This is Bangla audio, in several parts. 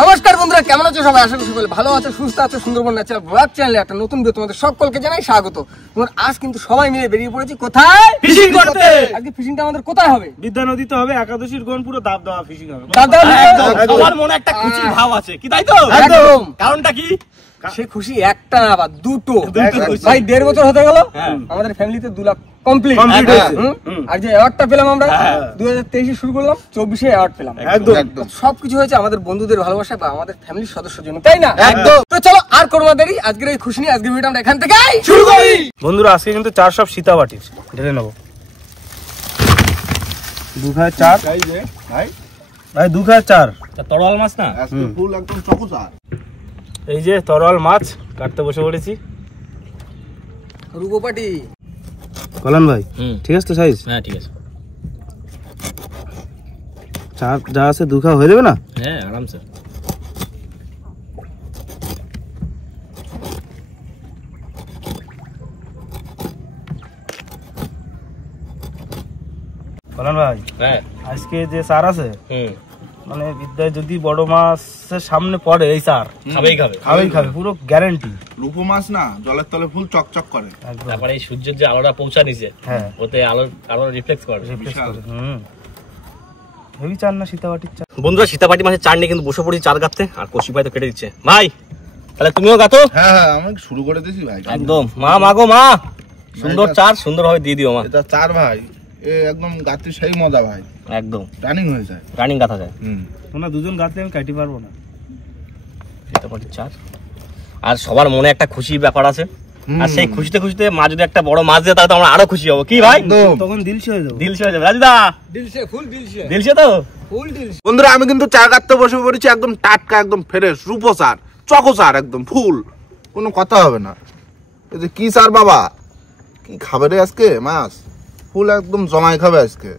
নমস্কার বন্ধুরা, কেমন আছো সবাই? আশা করি সকলে ভালো আছো, সুস্থ আছো। সুন্দরবন ন্যাচারাল ব্লগ চ্যানেলে একটা নতুন ভিডিও তোমাদের সকলকে জানাই স্বাগত। তোমরা আজ কিন্তু সবাই মিলে বেরিয়ে পড়েছি কোথায়? ফিশিং করতে। আজকে ফিশিংটা আমাদের কোথায় হবে? বিদ্যা নদীতে হবে। একাদশীর গন পুরো দাবদাবা ফিশিং হবে। আমার মনে একটা খুশির ভাব আছে, কি তাই তো? একদম। কারণটা কি? সে খুশি একটা না বা দুটো। ভাই 1.5 বছর হতে গেল আমাদের ফ্যামিলিতে 2 লাখ কমপ্লিট হয়েছে। আর যে অ্যাওয়ার্ডটা পেলাম আমরা 2023 শুরু করলাম, 24 অ্যাওয়ার্ড পেলাম। একদম সবকিছু হয়েছে আমাদের বন্ধুদের ভালোবাসা বা আমাদের ফ্যামিলির সদস্যের জন্য, তাই না? একদম। তো চলো আর করব না দেরি, আজকের এই খুশি নিয়ে আজকের ভিডিওটা আমরা এখান থেকে শুরু করি। বন্ধুরা আজকে কিন্তু 4 সব সীতাবাটির ঢেলে নেব। 2004 ভাই 2004 তরল মাছ না, আজকে ফুল একদম চকোচা। এই যে তরল মাছ কাটতে বসে পড়েছি। রুগোপাটি কলান ভাই ঠিক আছে তো সাইজ? হ্যাঁ ঠিক আছে, চার যা আছে দুখা হয়ে যাবে না? হ্যাঁ আরামসে। কলান ভাই হ্যাঁ আজকে যে সার আছে মানে বিদ্যায় যদি বড় মাছের সামনে পড়ে এই সার খাবে পুরো গ্যারান্টি। রূপো মাছ না, জলের তলে ফুল চকচক করে। তারপরে এই সূর্যের যে আলোটা পৌঁছা নিছে, হ্যাঁ ওতে আলো রিফ্লেক্ট করে। হেভি চার না সীতাবাটির চার। বন্ধুরা সীতাপাটি মাছের চার নিয়ে কিন্তু বসে পড়ি চার গাঁথতে, আর কষি ভাই তো কেটে দিচ্ছে। ভাই তাহলে তুমিও গাঁথো। হ্যাঁ আমি শুরু করে দিয়েছি ভাই। একদম মা মাগো মা, সুন্দর চার সুন্দরভাবে দিয়ে দিও মা। এটা চার ভাই, এ একদম গাতে সেই মজা ভাই, একদম রানিং হয়ে যায়। রানিং গাঁথা যায়। তোমরা দুজন গাঁথলে আমি কাটি পারবো না। সীতাপাটির চার। আর সবার মনে একটা খুশির ব্যাপার আছে, আর সেই খুশিতে খুশিতে মা যদি একটা বড় মাছ দেয় তাহলে তো আমরা আরো খুশি হবো, কি ভাই? তখন দিলসে হয়ে যাবে। দিলসে হয়ে যাবে রাজদা, দিলসে ফুল দিলসে দিলসে তো ফুল দিলসে। বন্ধুরা আমি কিন্তু চা কাটতে বসে পড়েছি, একদম টাটকা, একদম ফ্রেশ রূপো চার, চকোচার, একদম ফুল, কোনো কথা হবে না। এই যে কি চার বাবা, কি খাবে রে আজকে মাছ? ফুল একদম জমাই খাবে আজকে,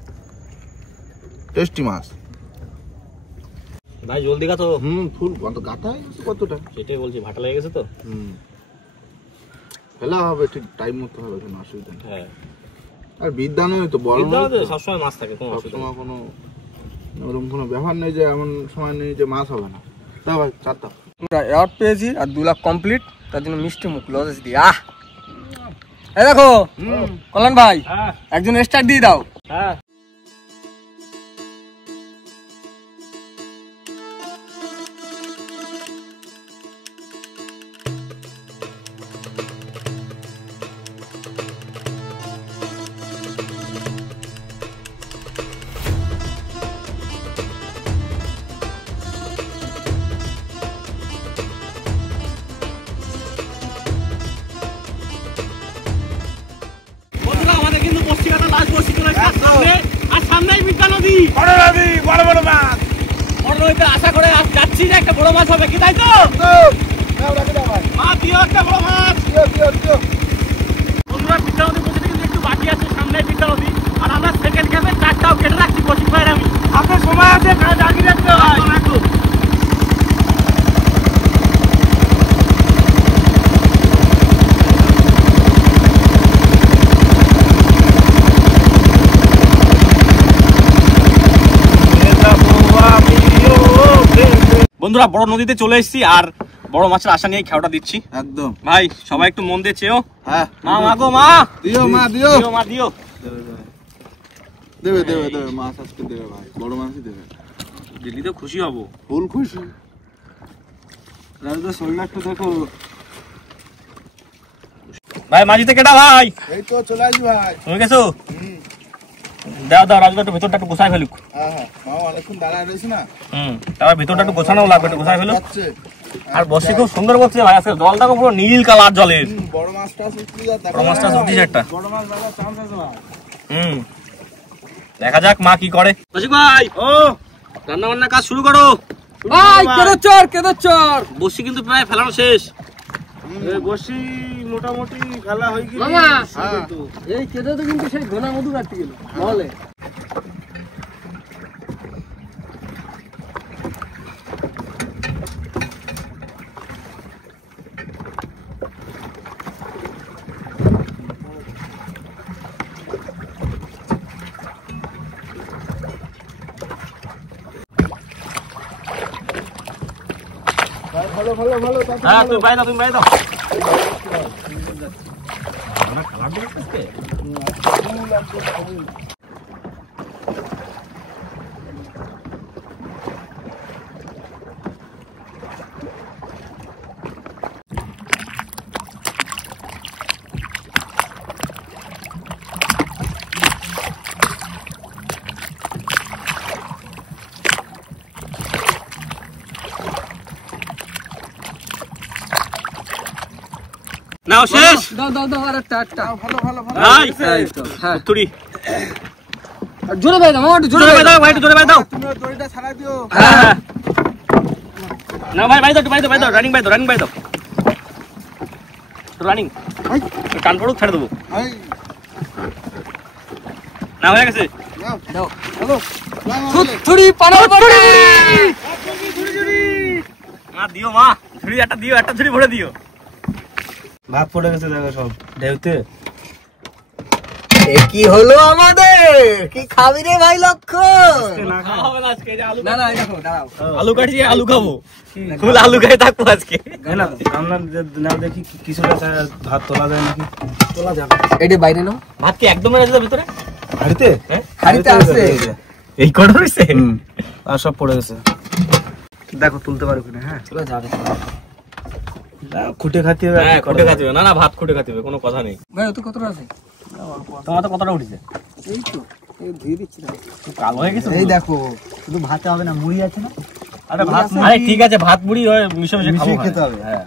টেস্টি মাছ। ভাই জলদি গাঁথো। ফুল কত গাথা কতটা, সেটাই বলছি, ভাটা লেগে গেছে তো। ফেলা হবে ঠিক টাইম মতো হবে, কোনো অসুবিধা নেই। হ্যাঁ আর বিদ্যা নেই তো, বড় সবসময় মাছ থাকে, কোনো অসুবিধা সবসময় কোনো ওরকম কোনো ব্যাপার নেই যে এমন সময় নেই যে মাছ হবে না। তা ভাই চারটা আমরা অ্যাওয়ার্ড পেয়েছি আর 2 লাখ কমপ্লিট, তার জন্য মিষ্টি মুখ লজেস দিয়ে এই দেখো কল্যাণ ভাই, একজন স্টার্ট দিয়ে দাও। হ্যাঁ আমাদের কিন্তু বসিকাটা লাস্ট বসি চলে সামনে, আর সামনেই বিদ্যা নদী, বড় নদী, বড় বড় মাছ। বড় নদীতে আশা করে যাচ্ছি যে একটা বড় মাছ হবে, কি তাই তো? মা দিও একটা বড় মাছ। বন্ধুরা বিদ্যা নদী পৌঁছতে কিন্তু একটু বাকি আছে, সামনে বিদ্যা নদী, আর আমরা সেকেন্ড ক্যাম্পে চারটাও কেটে রাখছি বসিক ভাইয়ের আমি। আপনার সময় আছে, কাজ আগে রাখতে হয়। বন্ধুরা বড় নদীতে চলে এসেছি, আর বড় মাছের আশা নিয়ে খেয়াটা দিচ্ছি। একদম ভাই সবাই একটু মন দিয়ে চেয়েও। হ্যাঁ মা মাগো মা, দিও মা, দিও দিও মা দিও। দেবে দেবে দেবে মাছ আজকে দেবে ভাই, বড় মাছই দেবে। দিল্লি তো খুশি হবো, ফুল খুশি। রাজদা শরীরটা দেখো ভাই মাঝিতে কেটা ভাই, এই তো চলে আসি ভাই। তুমি গেছো? দাও দাও রাজদা, একটু ভিতরটা একটু গোছাই ফেলুক। হ্যাঁ হ্যাঁ মা অনেকক্ষণ দাঁড়ায় রয়েছে না, তারপর ভিতরটা একটু গোছানো লাগবে, একটু গোছাই ফেলুক। যাচ্ছে। আর বসি খুব সুন্দর করছে ভাই, আজকে জলটা পুরো নীল কালার জলের। বড় মাছটা উঠতে যা, বড় মাছটা উঠিছে একটা। বড় মাছ দাদা চান্স আছে ভাই। দেখা যাক মা কি করে। বসি ভাই ও রান্না বান্না কাজ শুরু করো। ভাই কেদর চর বসি কিন্তু প্রায় ফেলানো শেষ। বসি মোটামুটি ফেলা হয়ে গেল মামা। এই কেদর তো কিন্তু সেই ঘোনা মধু কাটতে গেল বলে। ভালো ভালো ভালো হ্যাঁ তুমি বাইরে দাও তুমি বাইরে দাও না কালার দেখতে নাও শেষ দাও দাও দাও আরেকটা একটা ভালো ভালো ভালো নাই এই তো, হ্যাঁ তুড়ি আর জোরে ভাই দাও আমার একটু জোরে জোরে ভাই দাও ভাই একটু জোরে ভাই দাও তুমি ওই দড়িটা ছাড়াই দিও হ্যাঁ না ভাই ভাই দাও ভাই দাও রানিং ভাই দাও রানিং টান পড়ুক ছেড়ে দেবো এই না হয়ে গেছে নাও দাও হ্যালো থুড়ি পানার বড়ি মা দিও মা ঝুড়ি একটা দিও একটা ঝুড়ি ভরে দিও ভাত পড়ে গেছে দেখো সব ঢেউতে। কি হলো আমাদের কি খাবি রে ভাই লক্ষণ হবে না আজকে না না এই দেখো দাঁড়াও আলু কাটিয়ে আলু খাবো ফুল আলু খাই থাকবো আজকে না আমরা না দেখি কিছুটা ভাত তোলা যায় নাকি তোলা যাবে এটা বাইরে নাও ভাত কি একদম রেখে দাও ভিতরে হাড়িতে হাড়িতে আছে এই কটা হইছে আর সব পড়ে গেছে দেখো তুলতে পারো কিনা। হ্যাঁ চলে যাবে খুঁটে খাতে হবে হ্যাঁ খুঁটে খাতে হবে না ভাত খুঁটে খাতে হবে কোনো কথা নেই ভাই তো কতটা আছে তোমার তো কতটা উঠেছে এই তো এই ধুয়ে দিচ্ছি না কালো হয়ে গেছে এই দেখো শুধু ভাতে হবে না মুড়ি আছে না আরে ভাত আরে ঠিক আছে ভাত মুড়ি হয় মিশে খাবো খেতে হবে হ্যাঁ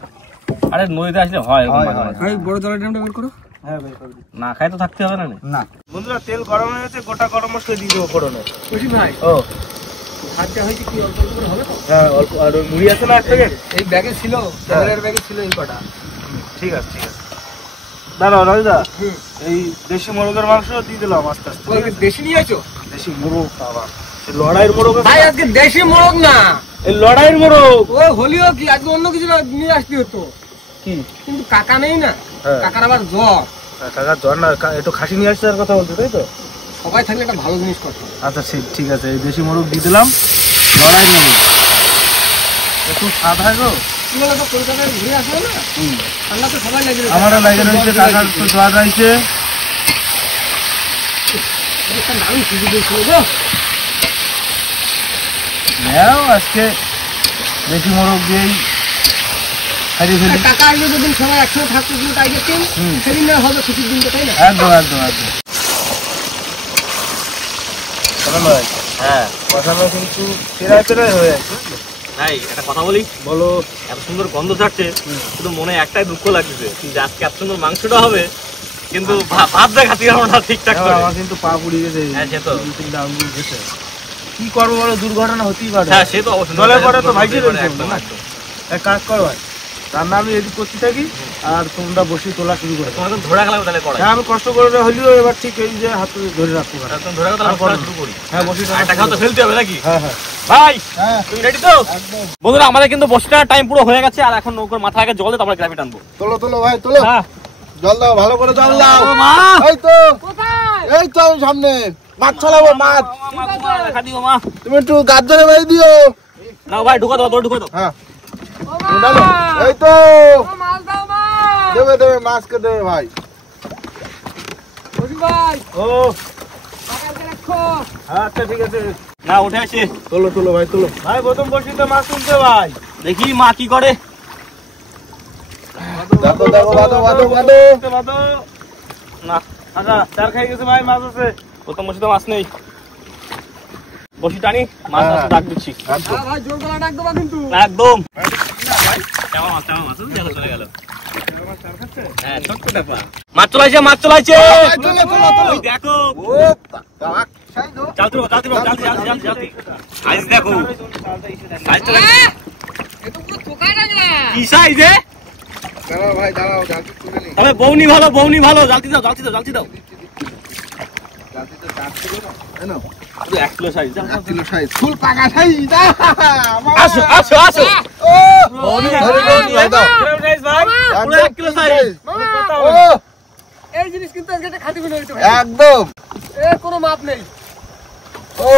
আরে নদীতে আসলে হয় এরকম মাঝে মাঝে। ভাই বড় জলের ড্রামটা বের করো হ্যাঁ ভাই করে দিই। না খাই তো থাকতে হবে না না বন্ধুরা তেল গরম হয়ে গেছে, গোটা গরম মশলা দিয়ে দেবো ফোড়নে। খুশি ভাই ও ভাতটা হয়েছে কি অল্প অল্প করে হবে তো হ্যাঁ অল্প আর ওই মুড়ি আছে না এক প্যাকেট। এই ব্যাগে ছিল ক্যামেরার ব্যাগে ছিল এই কটা ঠিক আছে ঠিক আছে দাঁড়াও রাজদা এই দেশি মোরগের মাংস দিয়ে দিলাম আস্তে আস্তে। ওই দেশি নিয়ে আছো দেশি মোরগ বাবা এই লড়াইয়ের মোরগ আছে। ভাই আজকে দেশি মোরগ না এই লড়াইয়ের মোরগ ওই হলিও কি আজকে অন্য কিছু নিয়ে আসতে হতো কি কিন্তু কাকা নেই না হ্যাঁ। কাকার আবার জ্বর কাকা জ্বর না একটু খাসি নিয়ে আসছে আর কথা বলতে তাই তো। সবাই থাকলে একটা ভালো জিনিস করতো আচ্ছা ঠিক আছে এই দেশি মোরগ দিয়ে দিলাম লড়াইয়ের মোরগ একটু স্বাদ হয় গো। কি বলে তো কলকাতায় ঘুরে আসবে না ঠান্ডা তো সবাই লাগে আমারও লাগে রয়েছে কাকার তো জ্বর রয়েছে। দারুণ খুশি দিয়েছিল গো নেও আজকে দেশি মোরগ দিয়েই খাইয়ে ফেলি। টাকা আসবে যেদিন সবাই একসঙ্গে থাকতে ছিল তাই দেখছেন সেদিন না হবে খুশির দিনটা তাই না একদম একদম একদম হ্যাঁ কষানো কিন্তু পেরায় হয়ে আছে। ভাই একটা কথা বলি বলো। এত সুন্দর গন্ধ ছাড়ছে শুধু মনে একটাই দুঃখ লাগছে যে আজকে এত সুন্দর মাংসটা হবে কিন্তু ভাত দিয়ে খাতে পারবো না ঠিকঠাক করে। আমার কিন্তু পা পুড়ে গেছে। হ্যাঁ, সে তো। 2-3টা আঙুল গেছে। কি করবো বলো, দুর্ঘটনা হতেই পারে। হ্যাঁ সে তো অবশ্যই জলে পরে তো ভাইকে একদম রয়েছে একদম না। এক কাজ করো ভাই, রান্না আমি এদিক করতে থাকি আর তোমরা বসে তোলা শুরু করে দাও। তোমাকে ধরে গেলাম তাহলে কড়াই হ্যাঁ আমি কষ্ট করে হলেও এবার ঠিক এই যে হাতে ধরে রাখতে পারি। একদম ধরে গেলাম তাহলে করা শুরু করি। হ্যাঁ বসে আর টাকাও তো ফেলতে হবে নাকি হ্যাঁ হ্যাঁ ভাই হ্যাঁ তুমি রেডি তো বন্ধুরা? আমাদের কিন্তু বসটার টাইম পুরো হয়ে গেছে আর এখন নৌকার মাথা আগে জল দিয়ে তারপরে গ্রাফি টানবো। তোলো তোলো ভাই তোলো, হ্যাঁ জল দাও, ভালো করে জল দাও। ও মা এই তো এই তো আমি সামনে মাছ চালাবো, মাছ। দেখা দিও মা। তুমি একটু গাছ ধরে বেঁধে দিও। নাও ভাই ঢুকো দাও, তোর ঢুকো দাও। হ্যাঁ ডালো। এই তো দেবে দেবে, মাছকে দেবে ভাই। ও আচ্ছা ঠিক আছে না উঠে আসে তোলো তোলো ভাই তোলো। ভাই প্রথম বসিতে মাছ তুলতে ভাই। দেখি মা কি করে। দেখো দেখো, বাঁধো বাঁধো বাঁধো। বাঁধো। না আচ্ছা চার খাই গেছে ভাই, মাছ আছে। প্রথম বসে তো মাছ নেই, বসি টানি মাছ হ্যাঁ। আছে, ডাক দিচ্ছি একদম। ভাই জোর গলা ডাক দেবা কিন্তু একদম। কেমন মাছ চলে গেল। হ্যাঁ ছোট্ট টাকা মাছ চলাইছে, মাছ চলাইছে। তোলো তোলো তোলো। ওই দেখো ও বাবা, সাই দাও। চালতি আইস দেখো আইস চলাইছে। এত পুরো থোকায় লাগে না কি সাইজে? দাঁড়াও ভাই দাঁড়াও, জালতি তুলে নি। তবে বৌনি ভালো জালতি দাও জালতি দাও। জালতি তো 4 কিলো না, তাই না? 1 কিলো সাইজ। 1 কিলো সাইজ, ফুল পাকা সাইজ। আসো। ও বৌনি ধরে দাও, দাও। সাইজ ভাই, পুরো 1 কিলো সাইজ। ও এই জিনিস কিন্তু আজকে খাতি বিনা হইতো একদম। এ কোনো মাপ নেই ও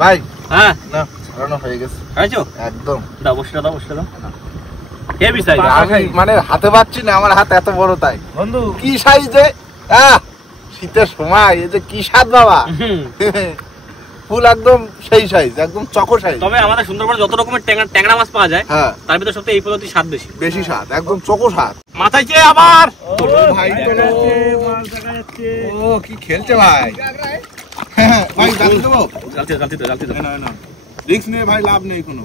ভাই হ্যাঁ না ধরো হয়ে গেছে খাইছো একদম। দাও বসটা দাও হেভি সাইজ আমি মানে হাতে পাচ্ছি না, আমার হাত এত বড় তাই। বন্ধু কি সাইজে শীতের সময় এই যে কি স্বাদ বাবা। ফুল একদম সেই সাইজ, একদম চকো সাইজ। তবে আমাদের সুন্দরবনে যত রকমের ট্যাংরা মাছ পাওয়া যায় হ্যাঁ তার ভিতরে সবথেকে এই প্রজাতির স্বাদ বেশি বেশি স্বাদ, একদম চকো স্বাদ। মাথায় চেয়ে আবার ভাই দেখা যাচ্ছে, মাছ দেখা যাচ্ছে। ও কি খেলছে ভাই। ভাই জানতে দেবো, জ্বালতে দাও না রিস্ক নিয়ে ভাই লাভ নেই কোনো।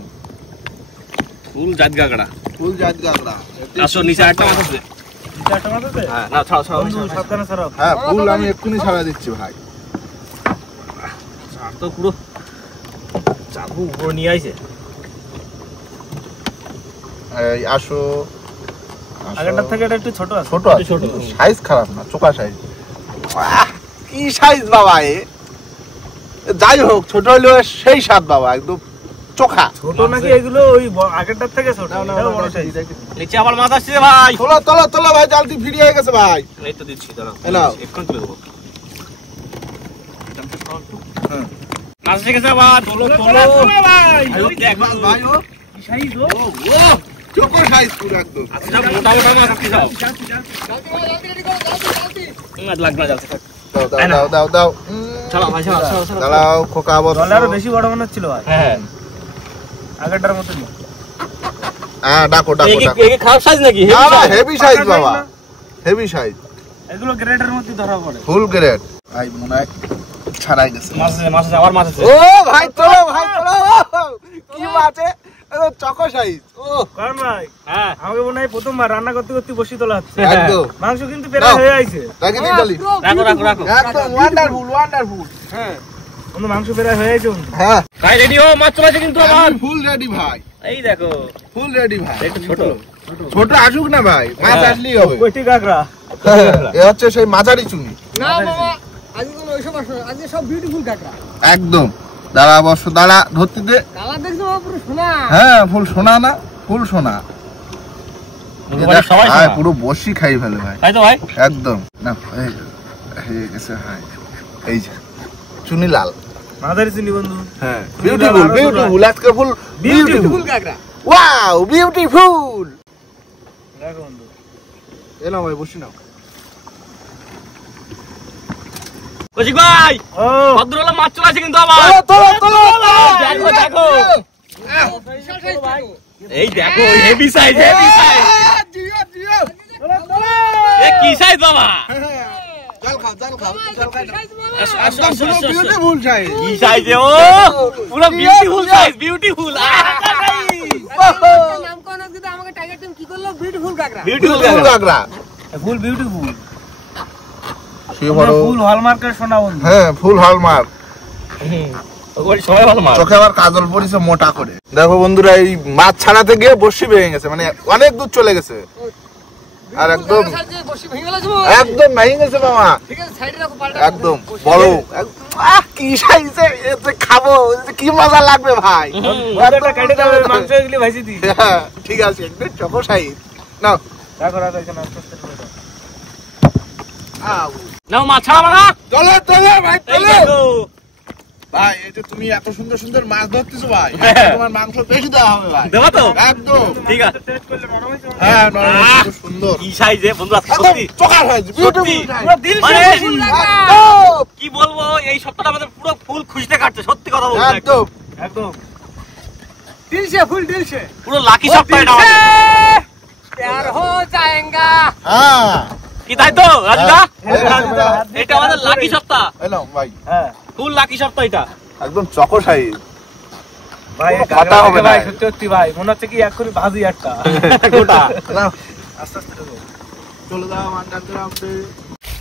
ফুল জাত গাগড়া ফুল জাত গাগড়া। আসো নিচে একটা মাছ আছে চারটা মাছ আছে? হ্যাঁ না ছাড়াও বন্ধু সাবধানে ছাড়াও। হ্যাঁ ফুল আমি এক্ষুনি ছাড়া দিচ্ছি ভাই। ছাড় তো পুরো চাকু উপরে নিয়ে আইছে এই আসো, আগেরটার থেকে এটা একটু ছোট আছে। ছোট আছে, সাইজ খারাপ না, চোকা সাইজ। কি সাইজ বাবা এ। যাই হোক ছোট হলেও সেই স্বাদ বাবা, একদম চোখা। ছোট নাকি এগুলো ওই আগেরটার থেকে ছোট? এটাও বড় size। নিচে আবার মাছ আসছে ভাই তোলো তোলো তোলো ভাই, জালটি ফিরিয়ে গেছে ভাই। এই তো দিচ্ছি দাঁড়াও নাও। এক্ষুনি তুলে দেবো হ্যাঁ। মাছ এসে গেছে আবার তোলো তোলো ভাই। ওই দেখো ভাই ও কি size ও? চোখো সাইজ পুরো একদম। আচ্ছা মোটা মোটা মাছ আসছে যাও লাগবে না যাচ্ছে দাও দাও দাও দাও দাও। চলো ভাই চলো দাঁড়াও খোকা বস। জলে আরো বেশি বড় মনে হচ্ছিল ভাই, হ্যাঁ আগেরটার মতনই। হ্যাঁ ডাকো ডাকো ডাকো। এই খারাপ সাইজ নাকি হেভি সাইজ বাবা, হেভি সাইজ, এগুলো গ্রেডের মধ্যে ধরা পড়ে। ফুল গ্রেড। ভাই মনে হয় ছাড়াই গেছে। মাছ আছে আবার মাছ আছে ও ভাই তোলো ভাই তোলো। কি মাছে চকো সাইজ। ও কারণ ভাই হ্যাঁ আমাকে মনে হয় প্রথমবার রান্না করতে করতে বসি তোলা হচ্ছে। একদম মাংস কিন্তু প্রায় হয়ে আইছে। রাখি দিই তালি। রাখো একদম ওয়ান্ডারফুল ওয়ান্ডারফুল। হ্যাঁ বন্ধু মাংস প্রায় হয়ে আইছে বন্ধু। হ্যাঁ ভাই রেডি হও মাছ চলে কিন্তু আবার ফুল রেডি ভাই, এই দেখো ফুল রেডি ভাই। একটু ছোট ছোট আসুক না ভাই, মাছ আসলেই হবে। কইটি কাকড়া। এ হচ্ছে সেই মাঝারি চুনি না বাবা, আজকে কোনো ওইসব আসবে না, আজকে সব বিউটিফুল কাঁকড়া। একদম। দাঁড়া বর্ষ দাঁড়া, ধরতে দে। কালার দেখছো বাবা, পুরো সোনা। হ্যাঁ ফুল সোনা না, ফুল সোনা। সবাই হ্যাঁ পুরো বসি খাই ফেলে ভাই, তাই তো ভাই একদম। না হয়ে গেছে ভাই, এই যে চুনি লাল। মাদারি চিনি বন্ধু। হ্যাঁ বিউটিফুল বিউটিফুল, আজকে ফুল বিউটিফুল বিউটিফুল কাঁকড়া। Wow beautiful. দেখো বন্ধু এলাম ভাই, বসি নাও। কৌশিক ভাই ও ভদ্রলা মাছ চলে আসে কিন্তু আবার তোলো তোলো দেখো দেখো বিশাল সাইজ কাঁকড়া। এই দেখো হেভি সাইজ জিও জিও। এ কি সাইজ বাবা জল খাও জল খাও জল খাও। সাইজ বাবা। আসো, আসো, একদম আসো, পুরো আসো, আসো। Beautiful size. কি সাইজ ও পুরো বিউটিফুল সাইজ বিউটিফুল একটা নাম কোন যদি আমাকে টাইগার টিম কি করলো, বিউটিফুল কাঁকড়া। বিউটিফুল বিউটিফুল কাঁকড়া। ফুল বিউটিফুল। সে বড়। ফুল হলমার্কের সোনা বন্ধু। হ্যাঁ ফুল হলমার্ক। ওই সবাই ভালো মাছ চোখে আবার কাজল পরিছে মোটা করে। দেখো বন্ধুরা, এই মাছ ছাড়াতে গিয়ে বসি ভেঙে গেছে, মানে অনেক দূর চলে গেছে। আর একদম সাইজে বসি ভেঙে গেল তুমি। একদম ভেঙে গেছে মামা, ঠিক আছে, সাইডে রাখো, পাল্টা। একদম বড়। কি সাইজে এতে খাবো, কি মজা লাগবে ভাই। একটা কেটে দাও, মাংস এগুলি ভাইজি দি। হ্যাঁ, ঠিক আছে, একটু চকো সাইজ নাও। রাখো রাখো এখানে আস্তে আস্তে করে দাও। আউ। নাও মাছ ছাড়া মারা চলো চলো ভাই এই চলো দেখো ভাই। এই যে তুমি এত সুন্দর সুন্দর মাছ ধরতেছো ভাই, হ্যাঁ। তোমার মাংস বেশি দেওয়া হবে ভাই। দেবা তো একদম। ঠিক আছে টেস্ট করলে মনে হইছে হ্যাঁ খুব সুন্দর, কি সাইজে বন্ধু আজকে একদম সত্যি চোখা সাইজ, বিউটিফুল পুরো দিল মানে একদম কি বলবো, এই সপ্তাহটা আমাদের পুরো ফুল খুশিতে কাটছে সত্যি কথা বলতে একদম। একদম दिल से फुल दिल से পুরো লাকি সপ্তাহ এটা আমাদের प्यार हो जाएगा। হ্যাঁ কি তাই তো রাজুদা হ্যাঁ। এটা আমাদের লাকি সপ্তাহ, এলো ভাই, হ্যাঁ ফুল লাকি সপ্তাহ এটা একদম চকো সাইজ। ভাই কোনো কথা কথা হবে হবে ভাই, না। সত্যি সত্যি ভাই মনে হচ্ছে কি এক্ষুনি ভাজি একটা। গোটা নাও আস্তে আস্তে ঢোকো। চলে যাও মান্ডার গ্রামে।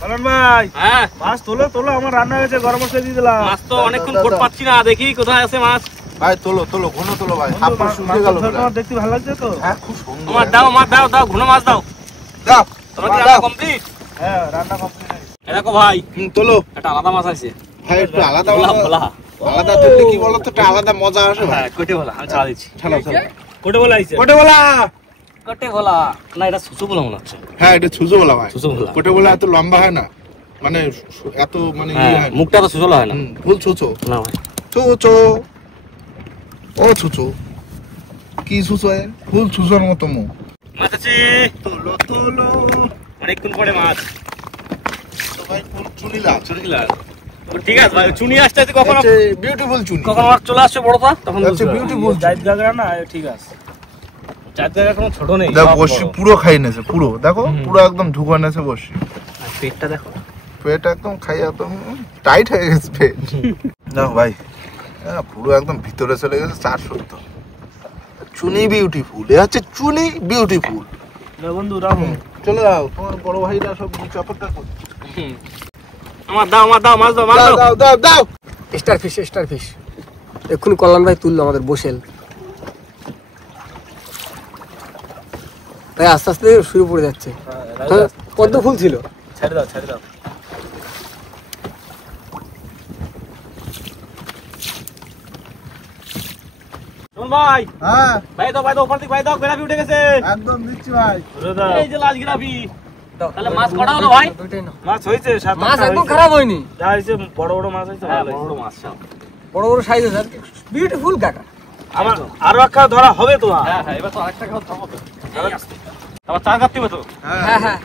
বলুন ভাই হ্যাঁ মাছ তোলো তোলো, আমার রান্না হয়েছে, গরম মশলা দিয়ে দিলাম। মাছ তো অনেকক্ষণ কোট পাচ্ছি না, দেখি কোথায় আছে মাছ। ভাই তোলো তোলো, ঘন তোলো ভাই, বন্ধু, হাফ শুকিয়ে গেল মাংস পুরো। তোমার দেখতে ভালো লাগছে তো? হ্যাঁ খুব সুন্দর। আমার দাও মাছ দাও দাও ঘন মাছ দাও। দাও তোমার কি দাও। রান্না কমপ্লিট? হ্যাঁ রান্না কমপ্লিট হয়ে গেছে। দেখো ভাই তোলো একটা আলাদা মাছ আছে, ভাই, একটু আলাদা ভোলা আলাদা ভোলা। আলাদা ধরলে কি বলতো, একটা আলাদা মজা আসে ভাই। হ্যাঁ কোটে ভোলা, আমি ছাড়া দিচ্ছি। ছাড়াও ছাড়াও। কোটে বলে আইছে। কোটে বলা। কোটে ভোলা না, এটা সুসু ভোলা মনে হচ্ছে। হ্যাঁ এটা ছুজো বলা ভাই। সুসু ভোলা, কোটে বলা এত লম্বা হয় না, মানে এত মানে ইয়ে হ্যাঁ হয় না। মুখটা তো সুসলা হয় না। ফুল ছুচো না ভাই ছুচো। ও ছুচু কি ছুচু ফুল ছুচুর মতো মুখ। মাছ আছে, তোলো তোলো অনেকক্ষণ পরে মাছ। তো ভাই ফুল চুনিলা চুনিলা ঠিক আছে ভাই, চুনি আসতে আসতে কখন বিউটিফুল চুনি কখন মাছ চলে আসছে বড়টা, তখন আচ্ছা বিউটিফুল জাত গাগরা না, ঠিক আছে। চার জায়গা কোনো ছোট নেই। দেখো বসি পুরো খাই নেছে, পুরো দেখো পুরো একদম ঢুকা নেছে বসি। আর পেটটা দেখো, পেট একদম খাই একদম টাইট হয়ে গেছে পেট। দেখো ভাই পুরো একদম ভিতরে চলে গেছে 470। চুনি বিউটিফুল, এ হচ্ছে চুনি বিউটিফুল। বন্ধু রাখো, চলে যাও, তোমার বড় ভাইরা সব অপেক্ষা করছে। আমার দাও মাছ দাও, মাছ দাও দাও দাও দাও। স্টার ফিশ এক্ষুনি কল্যাণ ভাই তুললো আমাদের বসেল ভাই, আস্তে আস্তে শুরু পড়ে যাচ্ছে। পদ্ম ফুল ছিল, ছেড়ে দাও ছেড়ে দাও। শোন ভাই, হ্যাঁ ভাই দাও উপর থেকে ভাই দাও, গ্রাফি উঠে গেছে। একদম দিচ্ছি ভাই। ধরে দাও। এই যে লাল গ্রাফি। তাহলে মাছ কটা হলো ভাই? দুইটাই নাও। মাছ হয়েছে, মাছ একদম খারাপ হয়নি, যা হয়েছে বড় বড় মাছ হয়েছে, হ্যাঁ, ভালো বড় হয়েছে। বড় মাছ সব। বড় বড় সাইজ আছে, বিউটিফুল কাকা। আমার আরো একটা ধরা হবে তো। হ্যাঁ, এবার তো আরেকটা খাওয়া থামো তো। আবার চার কাটতে হবে তো। হ্যাঁ হ্যাঁ